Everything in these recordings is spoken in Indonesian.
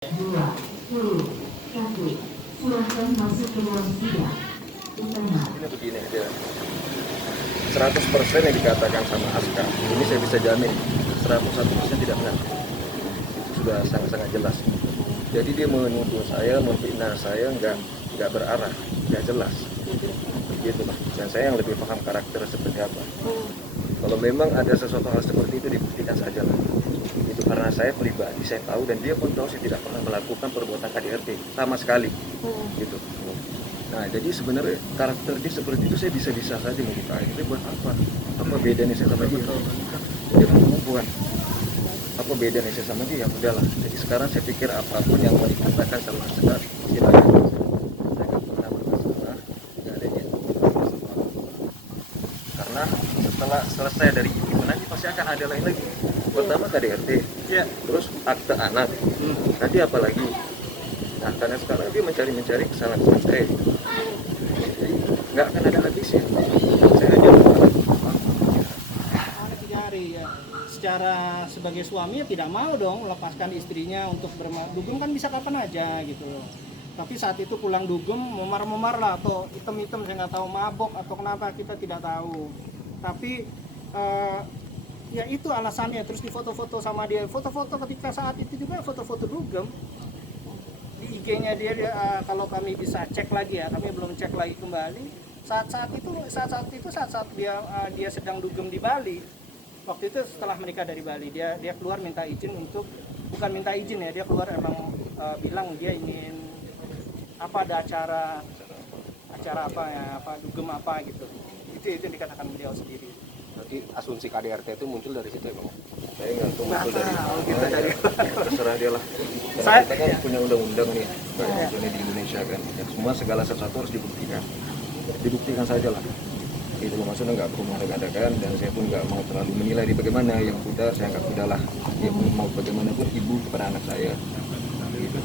2, 10, 1, silahkan masuk ke ruang sidang. Utama. Ini begini dia, 100% yang dikatakan sama Aska, ini saya bisa jamin 101% tidak benar. Itu sudah sangat-sangat jelas. Jadi dia menuduh saya, memfitnah saya nggak berarah, nggak jelas. Begitu lah. Dan saya yang lebih paham karakter seperti apa. Kalau memang ada sesuatu hal seperti itu, dibuktikan saja lah. Itu karena saya pribadi, saya tahu dan dia pun tahu saya tidak pernah melakukan perbuatan KDRT sama sekali. Gitu. Nah, jadi sebenarnya karakter dia seperti itu saya bisa-bisa saja membuka itu buat apa? Apa bedanya saya sama dia? Dia kan perempuan. Apa bedanya saya sama dia? Udahlah. Jadi sekarang saya pikir apapun yang mau dikatakan sama Aska, silakan. Saya nggak pernah bermasalah, nggak ada yang karena setelah selesai dari itu nanti pasti akan ada lain lagi. Pertama KDRT, ya, terus akte anak, nanti apa lagi? Nah, karena sekarang dia mencari kesalahan saya, jadi nggak akan ada habisnya. Saya aja hari ya. Secara sebagai suami ya tidak mau dong melepaskan istrinya untuk dugem kan bisa kapan aja gitu loh. Tapi saat itu pulang dugem memar-memar lah atau item-item saya nggak tahu mabok atau kenapa kita tidak tahu. Tapi ya itu alasannya, terus di foto-foto sama dia, foto-foto ketika saat itu juga foto-foto dugem di IG-nya dia, kalau kami bisa cek lagi ya, kami belum cek lagi kembali saat-saat dia sedang dugem di Bali. Waktu itu setelah menikah dari Bali, dia keluar minta izin untuk, bukan minta izin ya, dia keluar emang bilang dia ingin ada acara apa ya, dugem apa gitu. Itu yang dikatakan beliau sendiri. Berarti asumsi KDRT itu muncul dari situ ya Bang? saya nggak tahu muncul dari kita dari terserah dia lah. Saya- Kita kan punya undang-undang nih, misalnya di Indonesia kan, ya, semua segala sesuatu harus dibuktikan saja lah. Itu maksudnya nggak perlu mengadakan, dan saya pun nggak mau terlalu menilai di bagaimana yang sudah, saya anggap sudah lah. Dia pun mau bagaimanapun ibu kepada anak saya. Gitu.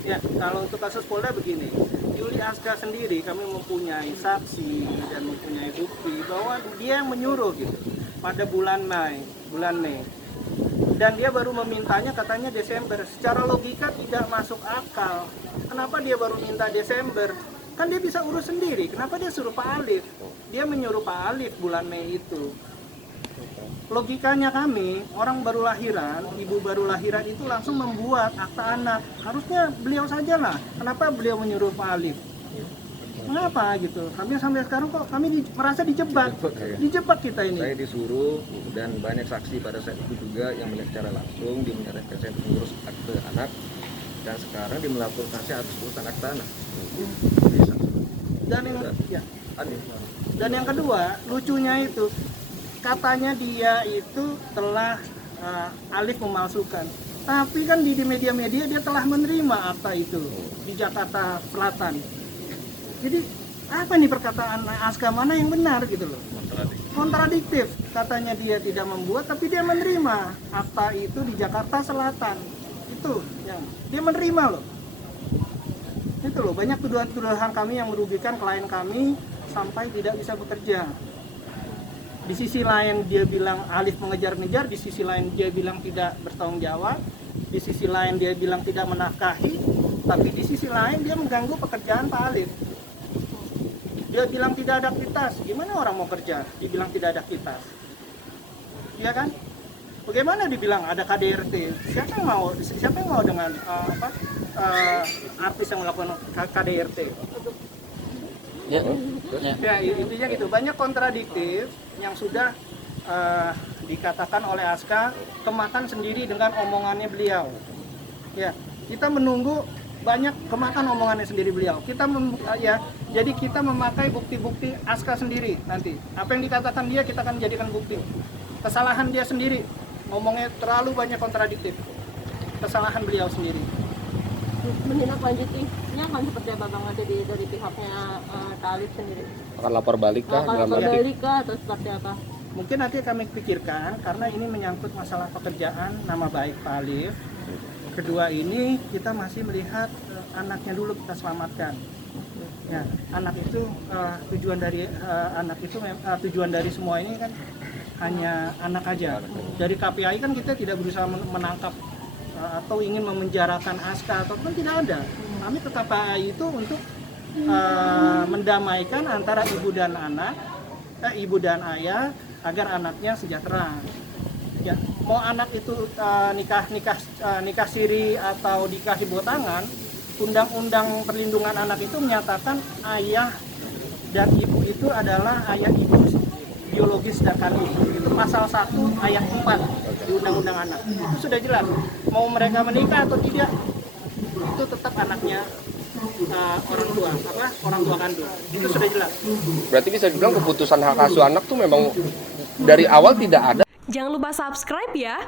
Ya, kalau untuk kasus Polda begini, Yuli Aska sendiri kami mempunyai saksi dan mempunyai bukti bahwa dia yang menyuruh gitu pada bulan Mei. Dan dia baru memintanya katanya Desember. Secara logika tidak masuk akal. Kenapa dia baru minta Desember? Kan dia bisa urus sendiri. Kenapa dia suruh Pak Alif? Dia menyuruh Pak Alif bulan Mei itu. Logikanya kami, orang baru lahiran, ibu baru lahiran itu langsung membuat akta anak. Harusnya beliau saja lah. Kenapa beliau menyuruh Pak Alif? Mengapa gitu? Kami sampai sekarang kok kami merasa dijebak. Dijebak kita ini. Saya disuruh, dan banyak saksi pada saat itu juga yang melihat secara langsung, dia menyarankan saya untuk mengurus akte anak, dan sekarang dia melaporkan saya atas urusan akte anak. Dan yang kedua, lucunya itu katanya dia itu telah Alif memalsukan. Tapi kan di media-media dia telah menerima akta itu di Jakarta Selatan. Jadi apa nih perkataan Aska, mana yang benar gitu loh? Kontradiktif. Katanya dia tidak membuat, tapi dia menerima akta itu di Jakarta Selatan. Itu yang dia menerima loh. Itu loh, banyak tuduhan kami yang merugikan klien kami sampai tidak bisa bekerja. Di sisi lain dia bilang Alif mengejar-ngejar, di sisi lain dia bilang tidak bertanggung jawab, di sisi lain dia bilang tidak menafkahi, tapi di sisi lain dia mengganggu pekerjaan Pak Alif. Dia bilang tidak ada aktivitas, gimana orang mau kerja? Dibilang tidak ada aktivitas, iya kan? Bagaimana dibilang ada KDRT? Siapa yang mau dengan artis yang melakukan KDRT? Ya, intinya gitu. Banyak kontradiktif yang sudah dikatakan oleh Aska, kemakan sendiri dengan omongannya beliau. Ya, kita menunggu banyak kemakan omongannya sendiri beliau. Jadi kita memakai bukti-bukti Aska sendiri nanti. Apa yang dikatakan dia kita akan jadikan bukti. Kesalahan dia sendiri, ngomongnya terlalu banyak kontradiktif. Kesalahan beliau sendiri. Menindaklanjutinya akan seperti apa Bang, ada dari pihaknya Alif sendiri? Akan lapor balik kah? Akan lapor balik kah atau seperti apa? Mungkin nanti kami pikirkan, karena ini menyangkut masalah pekerjaan, nama baik Pak Alif. Kedua ini kita masih melihat anaknya dulu kita selamatkan. Ya, anak itu tujuan dari semua ini kan hanya anak aja. Dari KPI kan kita tidak berusaha menangkap atau ingin memenjarakan Aska ataupun tidak ada. Kami ke KPAI itu untuk mendamaikan antara ibu dan anak, ibu dan ayah agar anaknya sejahtera. Ya, mau anak itu nikah siri atau dikasih botangan, Undang-Undang Perlindungan Anak itu menyatakan ayah dan ibu itu adalah ayah ibu biologis dan kandung. Itu pasal 1 ayat 4 di Undang-Undang Anak. Itu sudah jelas. Mau mereka menikah atau tidak, itu tetap anaknya orang tua kandung. Itu sudah jelas. Berarti bisa dibilang keputusan hak asuh anak tuh memang dari awal tidak ada. Jangan lupa subscribe ya.